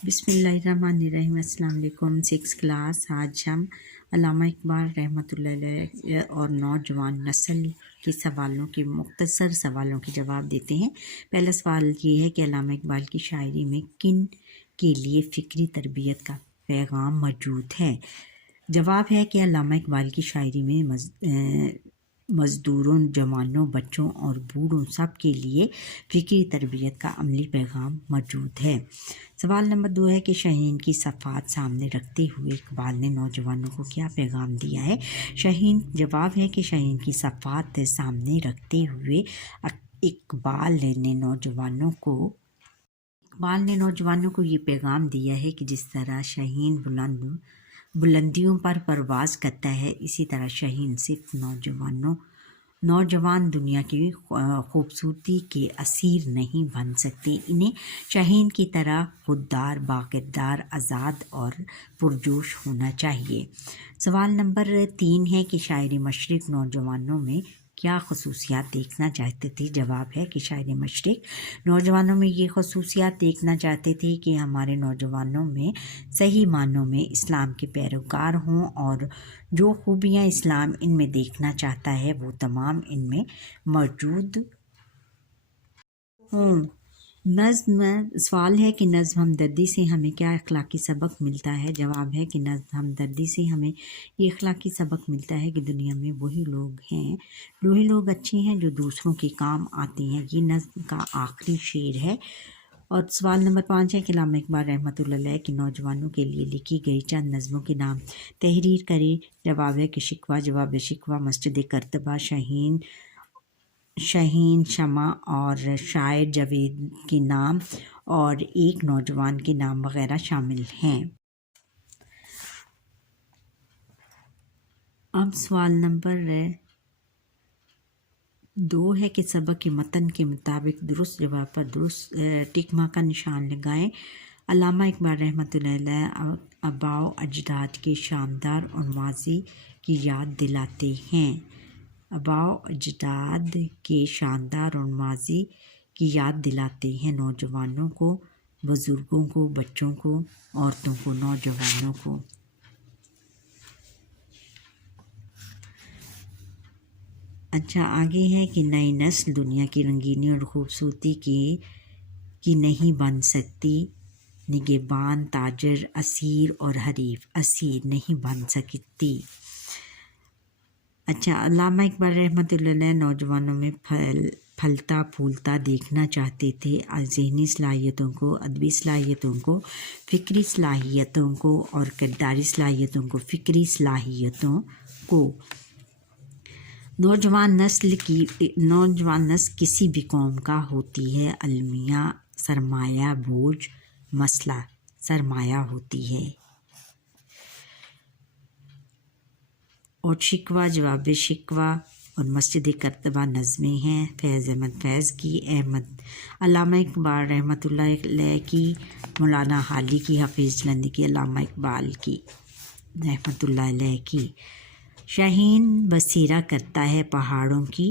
बिस्मिल्लाहिर्रहमानिर्रहीम। अस्सलाम वालेकुम। 6 क्लास। आज हम अल्लामा इकबाल रहमतुल्लाह अलैह और नौजवान नस्ल के सवालों के मुख्तसर सवालों के जवाब देते हैं। पहला सवाल ये है कि अल्लामा इकबाल की शायरी में किन के लिए फ़िक्री तरबियत का पैगाम मौजूद है। जवाब है कि अल्लामा इकबाल की शायरी में मज़दूरों, जवानों, बच्चों और बूढ़ों सब के लिए फ़िक्री तरबियत का अमली पैगाम मौजूद है। सवाल नंबर 2 है कि शाहीन की सफ़ात सामने रखते हुए इकबाल ने नौजवानों को क्या पैगाम दिया है। जवाब है कि शाहीन की सफ़ात सामने रखते हुए इकबाल ने नौजवानों को ये पैगाम दिया है कि जिस तरह शाहीन बुलंदियों पर परवाज़ करता है, इसी तरह शाहीन सिर्फ नौजवान दुनिया की खूबसूरती के असीर नहीं बन सकते। इन्हें शाहीन की तरह खुददार, बाकिरदार, आज़ाद और पुरजोश होना चाहिए। सवाल नंबर 3 है कि शायर मशरिक़ नौजवानों में क्या खसूसियात देखना चाहते थे। जवाब है कि शायर मशरिक़ नौजवानों में ये खसूसियात देखना चाहते थे कि हमारे नौजवानों में सही मानों में इस्लाम के पैरोकार हों और जो खूबियाँ इस्लाम इनमें देखना चाहता है वो तमाम इनमें मौजूद हों। सवाल है कि नज़्म हमदर्दी से हमें क्या अखलाकी सबक मिलता है। जवाब है कि नज़्म हमदर्दी से हमें ये अखलाकी सबक मिलता है कि दुनिया में वही लोग अच्छे हैं जो दूसरों के काम आते हैं। ये नज़्म का आखिरी शेर है। और सवाल नंबर 5 है कि अल्लामा इकबाल रहमतुल्लाह अलैह की नौजवानों के लिए लिखी गई चंद नज़्मों के नाम तहरीर करें। जवाब है कि शिकवा, जवाब शिकवा, मस्जिद करतबा, शाहीन, शमा और शायर जावेद के नाम और एक नौजवान के नाम वगैरह शामिल हैं। अब सवाल नंबर 2 है कि सबक के मतन के मुताबिक दुरुस्त जवाब पर दुरुस्त टिक मार्क का निशान लगाएं। अल्लामा इकबाल रहमतुल्लाह अलैह आबाओ अजदाद के शानदार और माजी की याद दिलाते हैं। आबाओ अजदाद के शानदार और माजी की याद दिलाते हैं नौजवानों को, बुज़ुर्गों को, बच्चों को, औरतों को, नौजवानों को। अच्छा, आगे है कि नई नस्ल दुनिया की रंगीनी और ख़ूबसूरती की नहीं बन सकती। निगहबान, ताजर, असीर और हरीफ असीर नहीं बन सकती। अच्छा, अल्लामा इकबाल रहमतुल्लाह अलैह नौजवानों में फलता फूलता देखना चाहते थे। ज़हनी सलाहियतों को, अदबी सलाहियतों को, फ़िक्री सलाहियतों को और किरदारी सलाहियतों को, फ़िक्री सलाहियतों को। नौजवान नस्ल किसी भी कौम का होती है। अलमिया सरमाया, बोझ मसला सरमाया होती है। और शिकवा, जवाब शिकवा और मस्जिद करतबा नज़में हैं फैज़ अहमद फैज़ की, अल्लामा इकबाल रहमतुल्लाह अलैह की, मौलाना हाली की, हाफिज़ जलंधी की, अल्लामा इकबाल की रहमतुल्लाह अलैह की। शाहीन बसीरा करता है पहाड़ों की,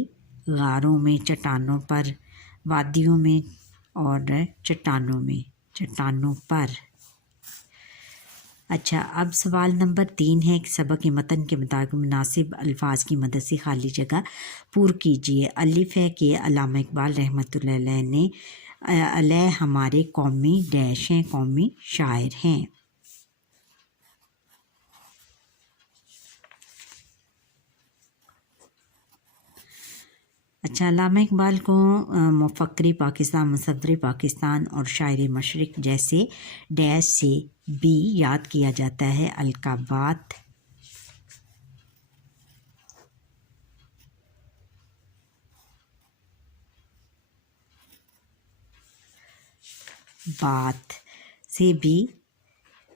गारों में, चट्टानों पर, वादियों में और चट्टानों पर। अच्छा, अब सवाल नंबर 3 है कि सबक के मतन के मुताबिक मुनासिब अल्फाज की मदद से खाली जगह पूर कीजिए। अलिफ है कि अल्लामा इकबाल रहमतुल्लाह अलैह हमारे कौमी डैश हैं, कौमी शायर हैं। अच्छा, अल्लामा इकबाल को मुफक्किर पाकिस्तान, मुसव्विर पाकिस्तान और शायर मशरिक़ जैसे डैश से भी याद किया जाता है। अलकाबात, बात से भी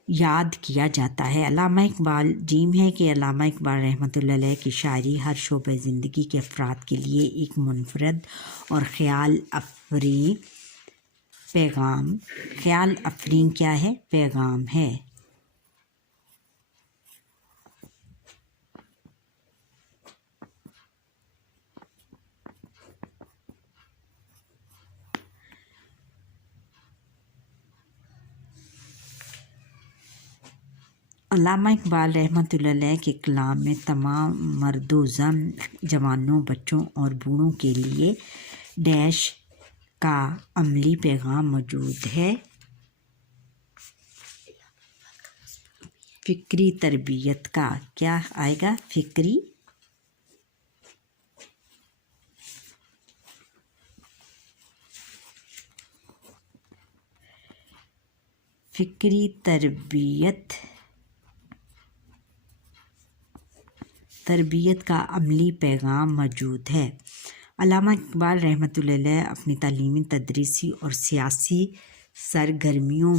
याद किया जाता है। अल्लामा इकबाल जीम है कि अल्लामा इकबाल रहमतुल्लाह अलैह की शायरी हर शोबे ज़िंदगी के अफराद के लिए एक मुनफरद और ख्याल अफरीन क्या है, पैगाम है। علامہ اقبال رحمۃ اللہ علیہ کے کلام میں تمام مرد و زن، جوانوں، بچوں اور بوڑھوں کے لیے ڈیش کا عملی پیغام موجود ہے۔ فکری تربیت کا کیا آئے گا؟ فکری تربیت کا عملی پیغام موجود ہے۔ علامہ اقبال رحمۃ اللہ علیہ اپنی تعلیمی، تدریسی اور سیاسی سرگرمیوں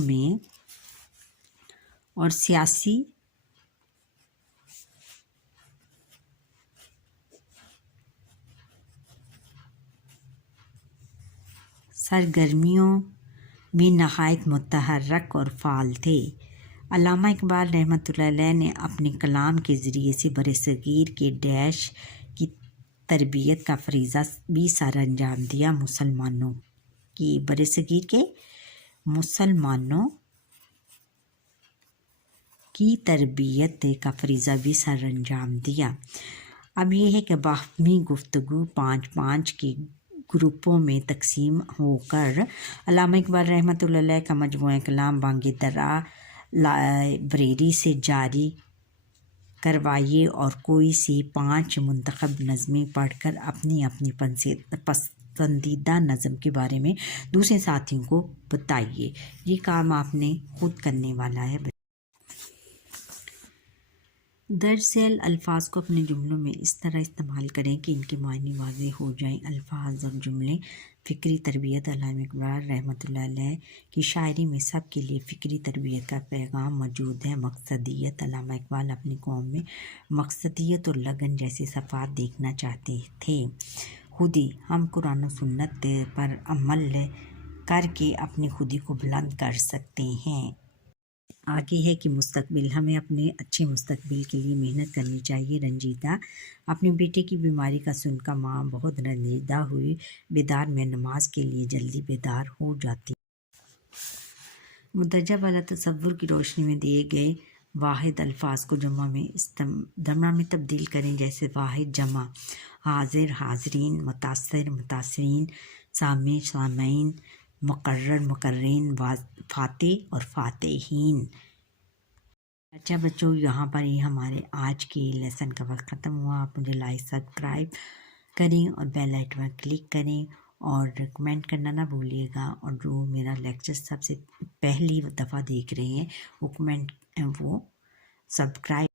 میں نہایت متحرک اور فعال تھے۔ علامہ اقبال رحمۃ اللہ علیہ نے اپنے کلام کے ذریعے سے برصغیر کے ڈیش کی تربیت کا فریضہ بھی سر انجام دیا۔ برصغیر کے مسلمانوں کی تربیت کا فریضہ بھی سر انجام دیا۔ اب یہ ہے کہ باہمی گفتگو 5 کے گروپوں میں تقسیم ہو کر علامہ اقبال رحمۃ اللہ علیہ کا مجموعہ کلام بانگ درا لائبریری سے جاری کروائیے اور کوئی سی 5 منتخب نظمیں پڑھ کر اپنی پسندیدہ نظم کے بارے میں دوسرے ساتھیوں کو بتائیے۔ یہ کام آپ نے خود کرنے والا ہے۔ درج ذیل الفاظ کو اپنے جملوں میں اس طرح استعمال کریں کہ ان کے معنی واضح ہو جائیں۔ الفاظ اور جملے۔ فکری تربیت۔ علامہ اقبال رحمۃ اللہ علیہ کی شاعری میں سب کے لیے فکری تربیت کا پیغام موجود ہے۔ مقصدیت۔ علامہ اقبال اپنی قوم میں مقصدیت اور لگن جیسے صفات دیکھنا چاہتے تھے۔ خودی۔ ہم قرآن و سنت پر عمل کر کے اپنی خودی کو بلند کر سکتے ہیں۔ آگے ہے کہ مستقبل۔ ہمیں اپنے اچھے مستقبل کے لیے محنت کرنی چاہیے۔ رنجیدہ۔ اپنے بیٹے کی بیماری کا سن کر ماں بہت رنجیدہ ہوئی۔ بیدار۔ میں نماز کے لیے جلدی بیدار ہو جاتی۔ مندرجہ بالا تصور کی روشنی میں دیے گئے واحد الفاظ کو جمع میں تبدیل کریں، جیسے واحد جمع: حاضر، حاضرین، متاثر، متاثرین، سامع، سامعین، مقرر، مقررین، فاتح اور فاتحین۔ اچھا بچوں، یہاں پر ہی ہمارے آج کے لیسن کا وقت ختم ہوا۔ آپ مجھے لائک، سبسکرائب کریں اور بیل آئیکن پر کلک کریں اور کمنٹ کرنا نہ بھولیے گا۔ اور جو میرا لیکچر سب سے پہلی دفعہ دیکھ رہے ہیں وہ سبسکرائب